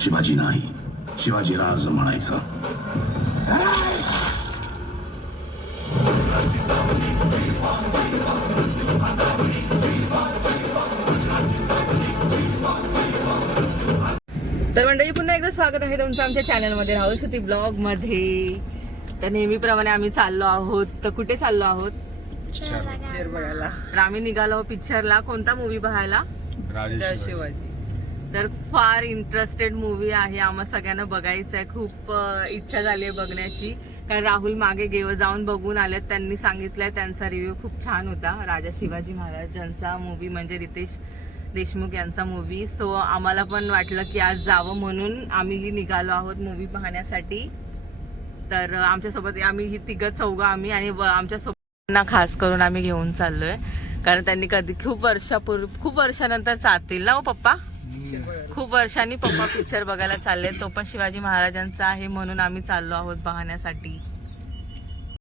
शिवाजी नाही, शिवाजी राज म्हणायचं. तर मंडळी पुन्हा एकदा स्वागत आहे तुमचं आमच्या चॅनलमध्ये राहुल श्रुती ब्लॉग मध्ये. तर नेहमीप्रमाणे आम्ही चाललो आहोत. तर कुठे चाललो आहोत? पिक्चर बघायला. तर आम्ही निघालो पिक्चरला. कोणता मूवी बघायला? राजा शिवाजी. तर फार इंटरेस्टेड मूवी आहे, आम्हा सगळ्यांना बघायचं आहे. खूप इच्छा झाली आहे बघण्याची, कारण राहुल मागे जाऊन बघून आलेत. त्यांनी सांगितलंय त्यांचा रिव्ह्यू खूप छान होता. राजा शिवाजी महाराजांचा मूवी म्हणजे रितेश देशमुख यांचा मूवी. सो आम्हाला पण वाटलं की आज जावं, म्हणून आम्ही निघालो आहोत मूवी पाहण्यासाठी. तर आमच्यासोबत आम्ही तिघं चौघं आम्ही आणि आमच्या सोबत खास करून आम्ही घेऊन चाललोय, कारण त्यांनी कधी खूप वर्षानंतर जातील ना हो पप्पा. खूप वर्षांनी पप्पा पिक्चर बघायला चालले, तो पण शिवाजी महाराजांचा आहे, म्हणून आम्ही चाललो आहोत पाहण्यासाठी.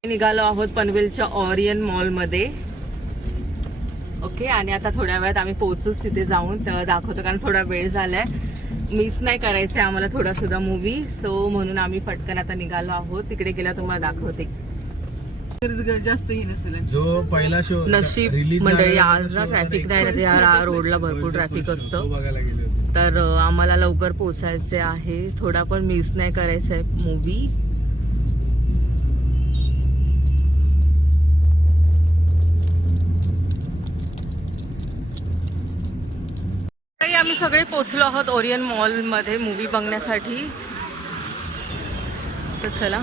निघालो आहोत पनवेलच्या ओरियन मॉल मध्ये. ओके, आणि आता थोड्या वेळात आम्ही पोहोचूच तिथे जाऊन दाखवतो, कारण थोडा वेळ झालाय, मिस नाही करायचंय आम्हाला थोडा सुद्धा मूवी. सो म्हणून आम्ही पटकन आता निघालो आहोत. तिकडे गेला तुम्हाला दाखवते. जास्त जो पहिला शो नशीब मंडळी आज ना ट्रॅफिक नाही ना, या रोडला भरपूर ट्रॅफिक असतं. तर आम्हाला लवकर पोहोचायचे आहे, थोडा पण मिस नाही करायचं आहे मूवी. आम्ही सगळे पोहोचलो आहोत ओरियन मॉल मध्ये मूवी बघण्यासाठी. तर चला.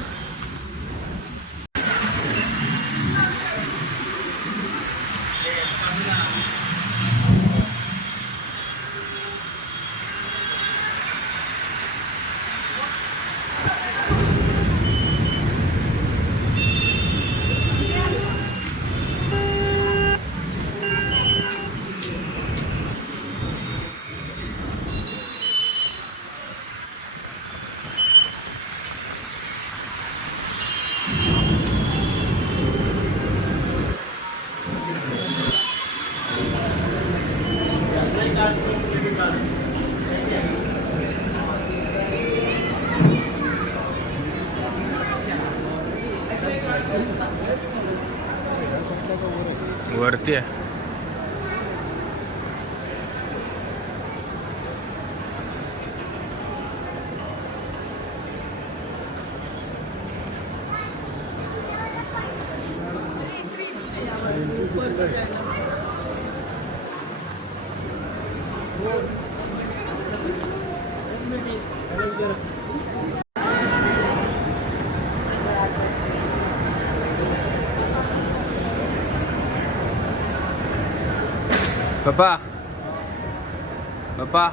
वरती आहे. पप्पा पप्पा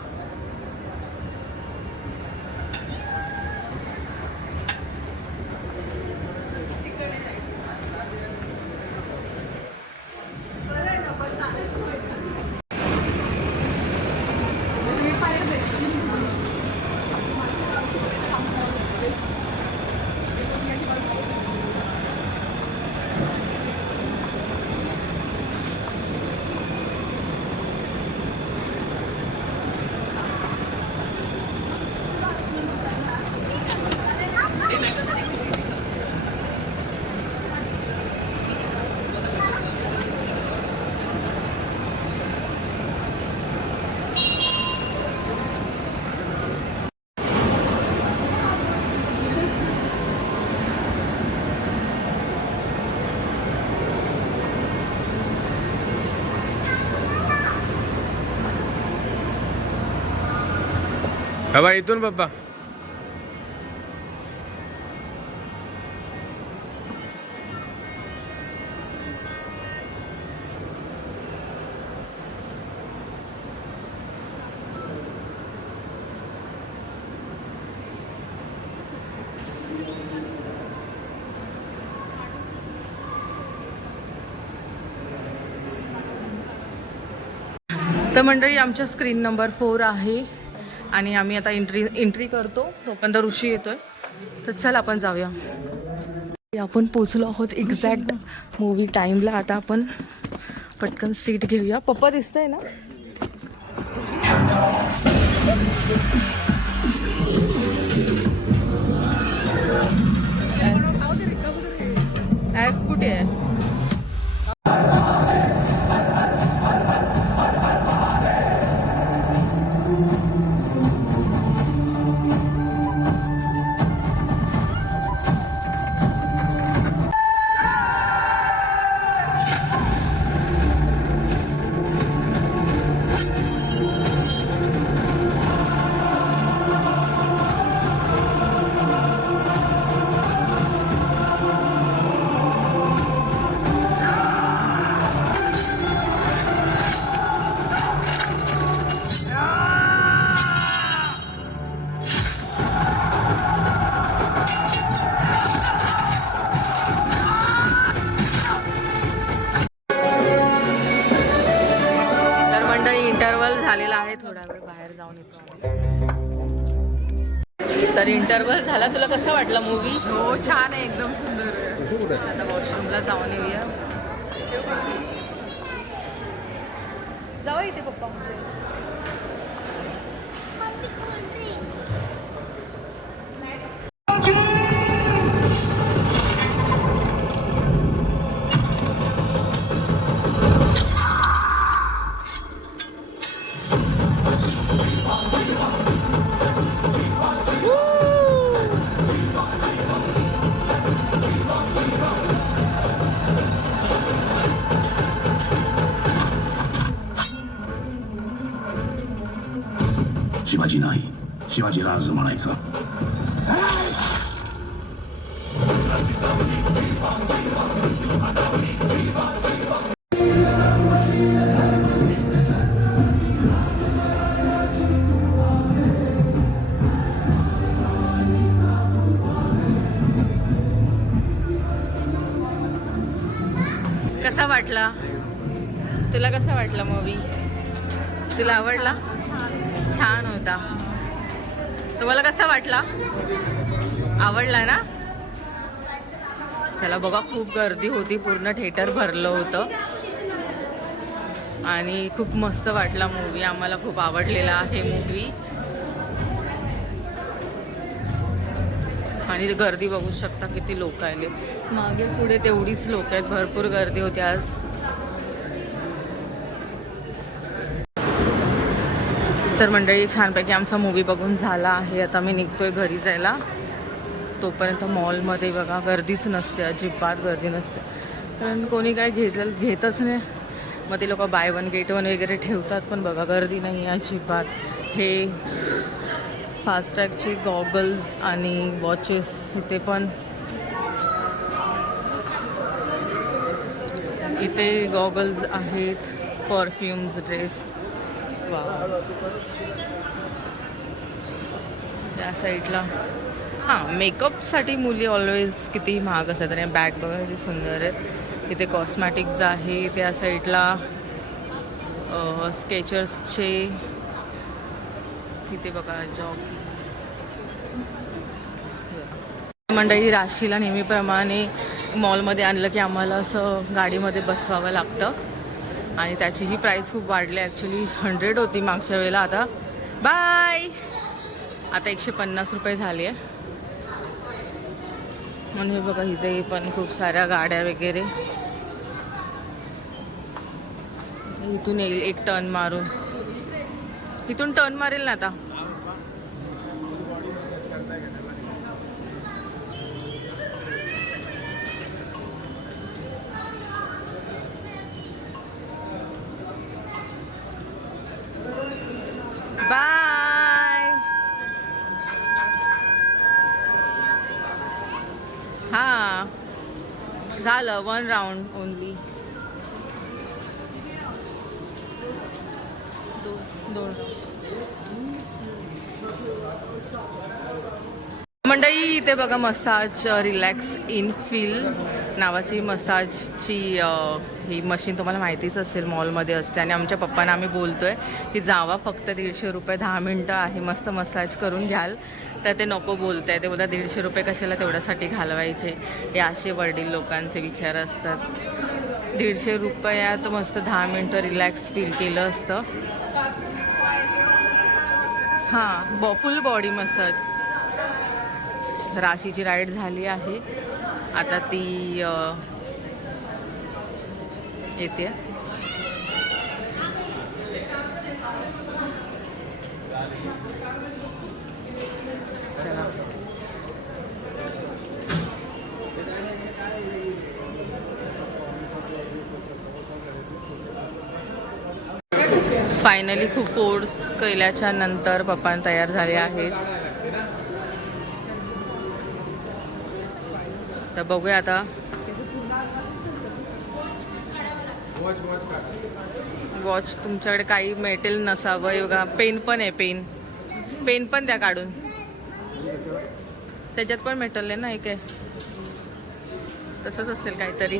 हवा इथून पप्पा. तर मंडळी आमच्या स्क्रीन नंबर 4 आहे आणि आम्ही आता एंट्री करतो, तोपर्यंत ऋषी येतोय. तर चल आपण जाऊया. आपण पोचलो आहोत एक्झॅक्ट मूवी टाईमला. आता आपण पटकन सीट घेऊया. पप्पा दिसतंय ना? बाहेर जाऊन येतो आम्ही. तर इंटरव्हल झाला. तुला कसा वाटला मूवी? हो छान आहे, एकदम सुंदर आहे. आता वॉशरूमला जाऊन येऊया. जाऊ इथे पप्पा. शिवाजी नाही, शिवाजीराज म्हणायचं. कसा वाटला? तुला कसा वाटला मूवी? तुला आवडला? छान होता. तुम्हाला कसा वाटला? आवडला ना? चला बघा, खूप गर्दी होती, पूर्ण थिएटर भरलं होतं आणि खूप मस्त वाटला मूवी. आम्हाला खूप आवडलेला आहे मूवी. आणि गर्दी बघू शकता किती लोक आले. मागे पुढे तेवढीच लोक आहेत, भरपूर गर्दी होती आज. तर मंडळी, छानपैकी आमचा मूवी बघून झाला आहे. आता मी निघतोय घरी जायला. तोपर्यंत मॉलमध्ये बघा गर्दीच नसते, अजिबात गर्दी नसते, कारण कोणी काय घेतच नाही. मग ते लोक बाय वन गेट वन वगैरे ठेवतात, पण बघा गर्दी नाही अजिबात. हे फास्टॅगची गॉगल्स आणि वॉचेस इथे पण. इथे गॉगल्स आहेत, परफ्यूम्स, ड्रेस. वा, त्या साईडला हां, मेकअपसाठी मुली ऑलवेज किती महाग असतात आणि बॅग बघा किती सुंदर आहेत. इथे कॉस्मॅटिक्स आहे. त्या साईडला स्केचर्सचे. इथे बघा जॉकी. मंडळी, राशीला नेहमीप्रमाणे मॉलमध्ये आणलं की आम्हाला असं गाडीमध्ये बसवावं लागतं आणि त्याची ही प्राईस खूप वाढली. ॲक्च्युली 100 होती मागच्या वेळेला. आता बाय, आता 150 रुपये झाली आहे. म्हणून हे बघा, इथे पण खूप साऱ्या गाड्या वगैरे. इथून येईल एक टर्न मारून. इथून टर्न मारेल ना आता. बाय. हां, झालं 1 राऊंड ओनली. दोन मंडळी, इथे बघा मसाज रिलॅक्स इन फील नावाची मसाजची ही मशीन तुम्हाला माहितीच असेल, मॉलमध्ये असते. आणि आमच्या पप्पांना आम्ही बोलतोय की जावा, फक्त 150 रुपये, 10 मिनटं आहे, मस्त मसाज करून घ्याल. तर ते नको बोलत आहे. ते बोलतात 150 रुपये कशाला तेवढ्यासाठी घालवायचे. हे असे वडील लोकांचे विचार असतात. 150 रुपयात मस्त 10 मिनटं रिलॅक्स फील केलं असतं. हां, फुल बॉडी मसाज. राशीची राईड झाली आहे, आता ती येते. चला, फायनली खूप फोर्स केल्याच्या नंतर पप्पा तयार झाले आहेत. तर बघूया आता. वॉच तुमच्याकडे काही मेटल नसावं बघा. पेन पण आहे, पेन पण द्या काढून. त्याच्यात पण मेटल आहे ना, एक आहे तसंच असेल काहीतरी.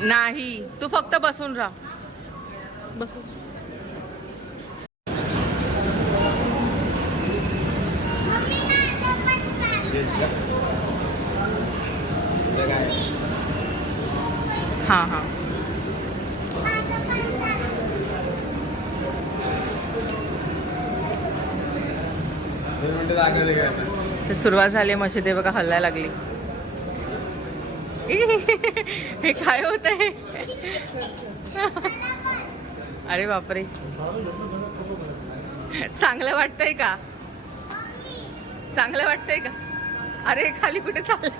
नाही, तू फक्त बसून राहा, बसून. हां हां तर सुरुवात झाली म्हशी ते बघा हलायला लागली. हे काय होत आहे? अरे बापरे, चांगलं वाटतंय का? चांगलं वाटतंय का? अरे खाली कुठे चाललं?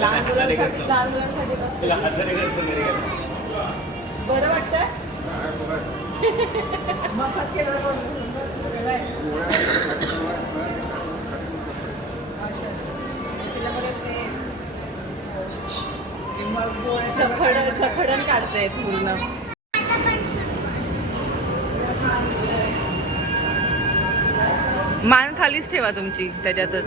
लहान मुलांसाठी बरं वाटतंय. मसाज केलं सफडण काढते पूर्ण. मान खालीच ठेवा तुमची त्याच्यातच.